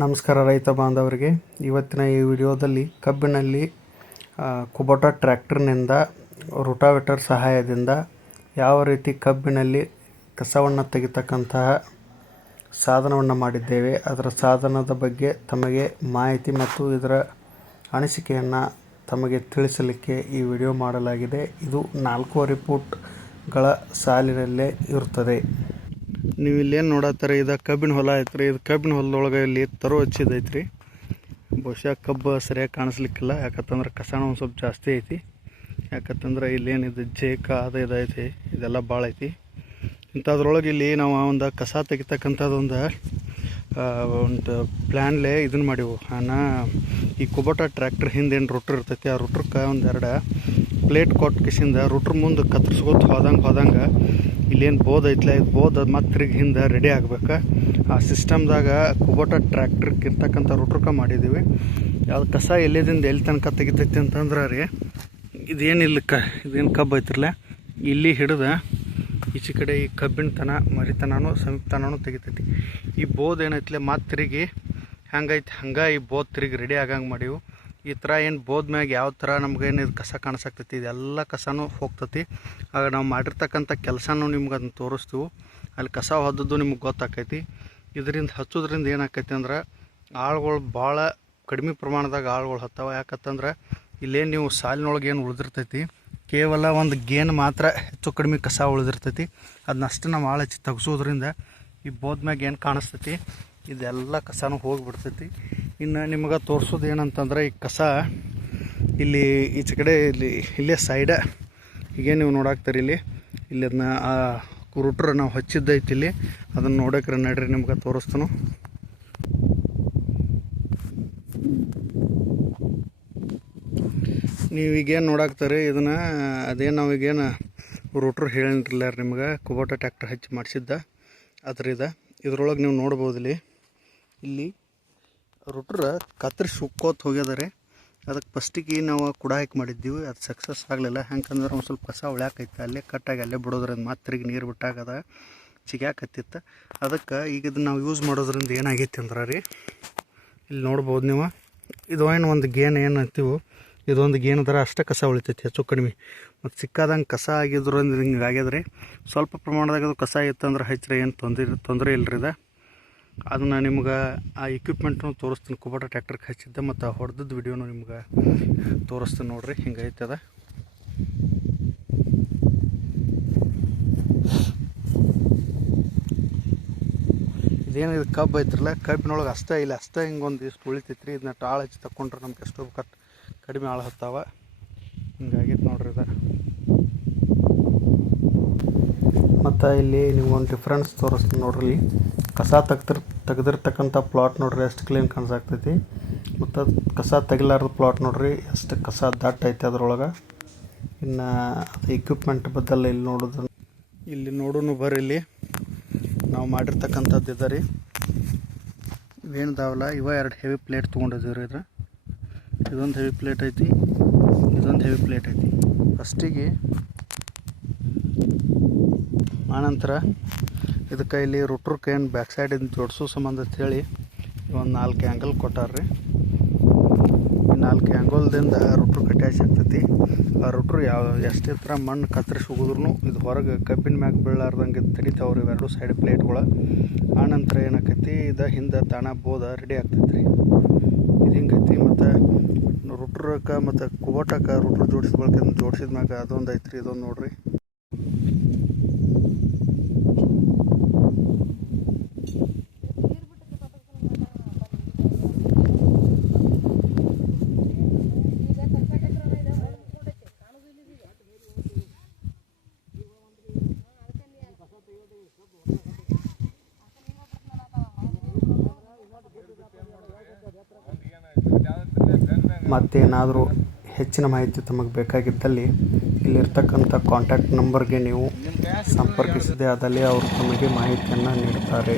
ನಮಸ್ಕಾರ ರೈತ ಬಾಂಧವರಿಗೆ. ಇವತ್ತಿನ ಈ ವಿಡಿಯೋದಲ್ಲಿ ಕಬ್ಬಿನಲ್ಲಿ ಕುಬೋಟ ಟ್ರ್ಯಾಕ್ಟರ್ನಿಂದ ರೋಟಾವೇಟರ್ ಸಹಾಯದಿಂದ ಯಾವ ರೀತಿ ಕಬ್ಬಿನಲ್ಲಿ ಕಸವನ್ನು ತೆಗಿತಕ್ಕಂತಹ ಸಾಧನವನ್ನು ಮಾಡಿದ್ದೇವೆ. ಅದರ ಸಾಧನದ ಬಗ್ಗೆ ತಮಗೆ ಮಾಹಿತಿ ಮತ್ತು ಇದರ ಅನಿಸಿಕೆಯನ್ನು ತಮಗೆ ತಿಳಿಸಲಿಕ್ಕೆ ಈ ವಿಡಿಯೋ ಮಾಡಲಾಗಿದೆ. ಇದು ನಾಲ್ಕು ರಿಪೋರ್ಟ್ಗಳ ಸಾಲಿನಲ್ಲೇ ಇರುತ್ತದೆ. ನೀವು ಇಲ್ಲೇನು ನೋಡತ್ತಾರೆ? ಇದು ಕಬ್ಬಿನ ಹೊಲ ಐತ್ರಿ. ಇದು ಕಬ್ಬಿನ ಹೊಲದೊಳಗೆ ಇಲ್ಲಿ ತರು ಹಚ್ಚಿದೈತ್ರಿ. ಬಹುಶಃ ಕಬ್ಬು ಸರಿಯಾಗಿ ಕಾಣಿಸ್ಲಿಕ್ಕಿಲ್ಲ. ಯಾಕಂತಂದ್ರೆ ಕಸಾಣ ಒಂದು ಸ್ವಲ್ಪ ಜಾಸ್ತಿ ಐತಿ. ಯಾಕಂತಂದ್ರೆ ಇಲ್ಲೇನಿದು ಜೇಕ ಅದು ಇದೈತಿ ಇದೆಲ್ಲ ಭಾಳ ಐತಿ. ಇಂಥದ್ರೊಳಗೆ ಇಲ್ಲಿ ನಾವು ಒಂದು ಕಸ ತೆಗಿತಕ್ಕಂಥದ್ದು ಒಂದು ಒಂದು ಪ್ಲ್ಯಾನ್ಲೆ ಇದನ್ನು ಮಾಡಿವು. ನಾ ಈ ಕುಬೋಟ ಟ್ರ್ಯಾಕ್ಟರ್ ಹಿಂದೆ ಏನು ರೊಟ್ರ್ ಇರ್ತೈತಿ, ಆ ರೂಟ್ರಕ್ಕೆ ಒಂದೆರಡು ಪ್ಲೇಟ್ ಕೊಟ್ಟು ಕಿಸಿಂದ ರೊಟ್ರ್ ಮುಂದೆ ಕತ್ತರಿಸ್ಕೊತ ಹೋದಂಗೆ ಹೋದಂಗೆ ಇಲ್ಲೇನು ಬೋದ್ ಐತ್ಲ, ಇದು ಬೋದ್ ಮತ್ತೆ ತಿರುಗಿ ಹಿಂದೆ ರೆಡಿ ಆಗ್ಬೇಕು. ಆ ಸಿಸ್ಟಮ್ದಾಗ ಕುಬೋಟ ಟ್ರ್ಯಾಕ್ಟರ್ಗೆ ರೊಟ್ರಕ್ಕೆ ರೂಟ್ರಕ್ಕೆ ಮಾಡಿದ್ದೀವಿ ಅದು ಕಸ ಎಲ್ಲಿದಿಂದ ಎಲ್ಲಿ ತನಕ ತೆಗಿತೈತಿ ಅಂತಂದ್ರೆ ರೀ ಇದೇನಿಲ್ಲ ಕ ಇದೇನು ಕಬ್ಬು ಐತ್ರಲ್ಲ ಇಲ್ಲಿ ಹಿಡಿದು ಈಚೆ ಕಡೆ ಈ ಕಬ್ಬಿನ ತನ ಮರಿತನೂ ಸಮೀಪತನೂ ತೆಗಿತೈತಿ. ಈ ಬೋದ್ ಏನೈತಿಲ್ಲ ಮತ್ತೆ ತಿರುಗಿ ಹೆಂಗೈತಿ ಹಂಗೆ ಈ ಬೋದ್ ತಿರುಗಿ ರೆಡಿ ಆಗಂಗೆ ಮಾಡಿವು. ಈ ಥರ ಏನು ಬೋದ್ ಮ್ಯಾಗ ಯಾವ ಥರ ನಮ್ಗೇನು ಇದು ಕಸ ಕಾಣಿಸಾಕ್ತೈತಿ, ಇದೆಲ್ಲ ಕಸನೂ ಹೋಗ್ತೈತಿ. ಆಗ ನಾವು ಮಾಡಿರ್ತಕ್ಕಂಥ ಕೆಲಸನೂ ನಿಮ್ಗೆ ಅದನ್ನು ತೋರಿಸ್ತೀವಿ. ಅಲ್ಲಿ ಕಸ ಹೊದ್ದದ್ದು ನಿಮ್ಗೆ ಗೊತ್ತಾಕೈತಿ. ಇದರಿಂದ ಹಚ್ಚೋದ್ರಿಂದ ಏನಾಕೈತಿ ಅಂದ್ರೆ, ಆಳುಗಳು ಭಾಳ ಕಡಿಮೆ ಪ್ರಮಾಣದಾಗ ಆಳುಗಳು ಹತ್ತಾವ. ಯಾಕತ್ತಂದ್ರೆ ಇಲ್ಲೇನು ನೀವು ಸಾಲಿನೊಳಗೆ ಏನು ಉಳಿದಿರ್ತೈತಿ ಕೇವಲ ಒಂದು ಗೇನ್ ಮಾತ್ರ ಹೆಚ್ಚು ಕಡಿಮೆ ಕಸ ಉಳಿದಿರ್ತೈತಿ. ಅದನ್ನಷ್ಟು ನಾವು ಆಳ ಹಚ್ಚಿ ತೆಗ್ಸೋದ್ರಿಂದ ಈ ಬೋದ್ ಮ್ಯಾಗ ಏನು ಕಾಣಿಸ್ತೈತಿ? ಇದೆಲ್ಲ ಕಸನೂ ಹೋಗಿಬಿಡ್ತೈತಿ. ಇನ್ನು ನಿಮಗೆ ತೋರಿಸೋದು ಏನಂತಂದ್ರೆ ಈ ಕಸ ಇಲ್ಲಿ ಈಚೆ ಕಡೆ ಇಲ್ಲಿ ಇಲ್ಲೇ ಸೈಡ ಹೀಗೆ ನೀವು ನೋಡಾಕ್ತಾರೆ ಇಲ್ಲಿ. ಇಲ್ಲಿ ಅದನ್ನ ಆ ಕುರುಟ್ರ ನಾವು ಹಚ್ಚಿದ್ದೈತಿ ಇಲ್ಲಿ. ಅದನ್ನು ನೋಡೋಕ್ರೆ ನಡ್ರಿ, ನಿಮ್ಗೆ ತೋರಿಸ್ತಾನು. ನೀವು ಈಗೇನು ನೋಡಾಕ್ತಾರೆ? ಇದನ್ನು ಅದೇನು ನಾವು ಈಗೇನು ರೂಟ್ರ್ ಹೇಳಿರಲಿಲ್ಲ ನಿಮ್ಗೆ. ಕುಬೋಟ ಟ್ಯಾಕ್ಟರ್ ಹಚ್ಚಿ ಮಾಡಿಸಿದ್ದ. ಅದ್ರಿದ ಇದು. ಇದ್ರೊಳಗೆ ನೀವು ನೋಡ್ಬೋದು ಇಲ್ಲಿ ಇಲ್ಲಿ ರೂಟ್ರ್ ಕತ್ತರಿಸಿ ಸುಕ್ಕೋತ್ ಹೋಗ್ಯದಾರೆ. ಅದಕ್ಕೆ ಫಸ್ಟಿಗೆ ನಾವು ಕುಡ ಹಾಕಿ ಮಾಡಿದ್ದೀವಿ. ಅದು ಸಕ್ಸಸ್ ಆಗಲಿಲ್ಲ. ಹೆಂಗಂದ್ರೆ ಒಂದು ಸ್ವಲ್ಪ ಕಸ ಉಳ್ಯಾಕೈತೆ. ಅಲ್ಲೇ ಕಟ್ಟಾಗಿ ಅಲ್ಲೇ ಬಿಡೋದ್ರಿಂದ ಮತ್ತೆ ನೀರು ಬಿಟ್ಟಾಗದ ಚಿಗ್ಯಾಕತ್ತಿತ್ತು. ಅದಕ್ಕೆ ಈಗ ಇದನ್ನು ನಾವು ಯೂಸ್ ಮಾಡೋದ್ರಿಂದ ಏನಾಗೈತೆ ಅಂದ್ರೆ ರೀ ಇಲ್ಲಿ ನೋಡ್ಬೋದು ನೀವು. ಇದು ಏನು ಒಂದು ಗೇನ್ ಏನು ಅಂತೀವೋ ಇದೊಂದು ಏನು ಥರ ಅಷ್ಟೇ ಕಸ ಉಳಿತೈತಿ, ಹೆಚ್ಚು ಕಡಿಮೆ. ಮತ್ತು ಸಿಕ್ಕಾದಂಗೆ ಕಸ ಆಗಿದ್ರಿಂದ ಹಿಂಗೆ ಆಗ್ಯದ್ರಿ ಸ್ವಲ್ಪ ಪ್ರಮಾಣದಾಗ ಅದು ಕಸ ಇತ್ತಂದ್ರೆ ಹೆಚ್ಚರೆ, ಏನು ತೊಂದರೆ ತೊಂದರೆ ಇಲ್ಲರಿ ಇದು. ಅದನ್ನು ನಿಮ್ಗೆ ಆ ಇಕ್ವಿಪ್ಮೆಂಟ್ನು ತೋರಿಸ್ತೀನಿ ಕುಬಾಟ ಟ್ಯಾಕ್ಟರ್ಗೆ ಹಚ್ಚಿದ್ದೆ, ಮತ್ತು ಹೊಡೆದದ್ದು ವಿಡಿಯೋನು ನಿಮ್ಗೆ ತೋರಿಸ್ತೀನಿ ನೋಡ್ರಿ ಹಿಂಗೈತೆ ಅದ. ಇದೇನು ಇದು ಕಬ್ಬು ಐತ್ರಲ್ಲ, ಕಬ್ಬಿನೊಳಗೆ ಅಷ್ಟೇ, ಇಲ್ಲ ಅಷ್ಟೇ ಹಿಂಗೆ ಒಂದು ಇಷ್ಟು ಉಳಿತೈತ್ರಿ, ಇದನ್ನ ಟಾಳ ಹಚ್ಚಿ ತಗೊಂಡ್ರೆ ನಮ್ಗೆ ಎಷ್ಟು ಕಟ್ ಕಡಿಮೆ ಆಳು ಹತ್ತಾವ. ಹಿಂಗಾಗೈತೆ ನೋಡ್ರಿ ಇದು. ಮತ್ತು ಇಲ್ಲಿ ನೀವು ಒಂದು ಡಿಫ್ರೆನ್ಸ್ ತೋರಿಸ್ತೀನಿ ನೋಡ್ರಿ ಕಸ ತೆಗ್ದಿರ್ ತೆಗೆದಿರ್ತಕ್ಕಂಥ ಪ್ಲಾಟ್ ನೋಡ್ರಿ ಎಷ್ಟು ಕ್ಲೀನ್ ಕಾಣಿಸಾಕ್ತೈತಿ ಮತ್ತು ಕಸ ತೆಗಿಲಾರ್ದ ಪ್ಲಾಟ್ ನೋಡ್ರಿ ಎಷ್ಟು ಕಸ ದಟ್ಟ ಐತೆ ಅದ್ರೊಳಗೆ. ಇನ್ನು ಅದು ಎಕ್ವಿಪ್ಮೆಂಟ್ ಬದಲ ಇಲ್ಲಿ ನೋಡೋದು ಇಲ್ಲಿ ನೋಡೋನು ಇಲ್ಲಿ. ನಾವು ಮಾಡಿರ್ತಕ್ಕಂಥದ್ದು ಇದೆ ರೀ. ಇವೇನಿದಾವಲ್ಲ ಇವ ಎರಡು ಹೆವಿ ಪ್ಲೇಟ್ ತೊಗೊಂಡಿದ್ದೀವಿ ರೀ ಇದು ಇದೊಂದು ಹೆವಿ ಪ್ಲೇಟ್ ಐತಿ. ಇದೊಂದು ಹೆವಿ ಪ್ಲೇಟ್ ಐತಿ. ಫಸ್ಟಿಗೆ ಆನಂತರ ಇದಕ್ಕೆ ಇಲ್ಲಿ ರುಟ್ರಕ್ಕೆ ಏನು ಬ್ಯಾಕ್ ಸೈಡಿಂದ ಜೋಡಿಸೋ ಸಂಬಂಧ ಹೇಳಿ ಒಂದು ನಾಲ್ಕು ಆ್ಯಂಗಲ್ ಕೊಟ್ಟಾರ್ರಿ. ಈ ನಾಲ್ಕು ಆ್ಯಂಗಲ್ದಿಂದ ರುಟ್ರ್ ಅಟ್ಯಾಚ್ ಆಗ್ತೈತಿ ಆ ರುಟ್ರ್ ಯಾವ ಎಷ್ಟೇ ಥರ ಮಣ್ಣು ಕತ್ತರಿಸಿ ಹೋಗಿದ್ರು ಇದು ಹೊರಗೆ ಕಬ್ಬಿನ ಮ್ಯಾಗ ಬೀಳಾರ್ದಂಗೆ ತಡಿತಾವ್ರಿ ಇವೆರಡು ಸೈಡ್ ಪ್ಲೇಟ್ಗಳು ಆನಂತರ ಏನಾಕೈತಿ, ಇದು ಹಿಂದೆ ತಾಣ ಬೋದ ರೆಡಿ ಆಗ್ತೈತಿ ರೀ ಇದು ಹಿಂಗೈತಿ. ಮತ್ತು ರುಟ್ರಕ್ಕೆ ಮತ್ತು ಕೋಟಕ ರುಟ್ರ್ ಜೋಡಿಸಿದ ಬಳಕೆ ಜೋಡಿಸಿದ ಮ್ಯಾಗ ಅದೊಂದು ಐತ್ರಿ ಇದೊಂದು ನೋಡ್ರಿ. ಮತ್ತೇನಾದರೂ ಹೆಚ್ಚಿನ ಮಾಹಿತಿ ತಮಗೆ ಬೇಕಾಗಿದ್ದಲ್ಲಿ ಇಲ್ಲಿರ್ತಕ್ಕಂಥ ಕಾಂಟ್ಯಾಕ್ಟ್ ನಂಬರ್ಗೆ ನೀವು ಸಂಪರ್ಕಿಸದೇ ಆದಲ್ಲಿ ಅವರು ತಮಗೆ ಮಾಹಿತಿಯನ್ನು ನೀಡುತ್ತಾರೆ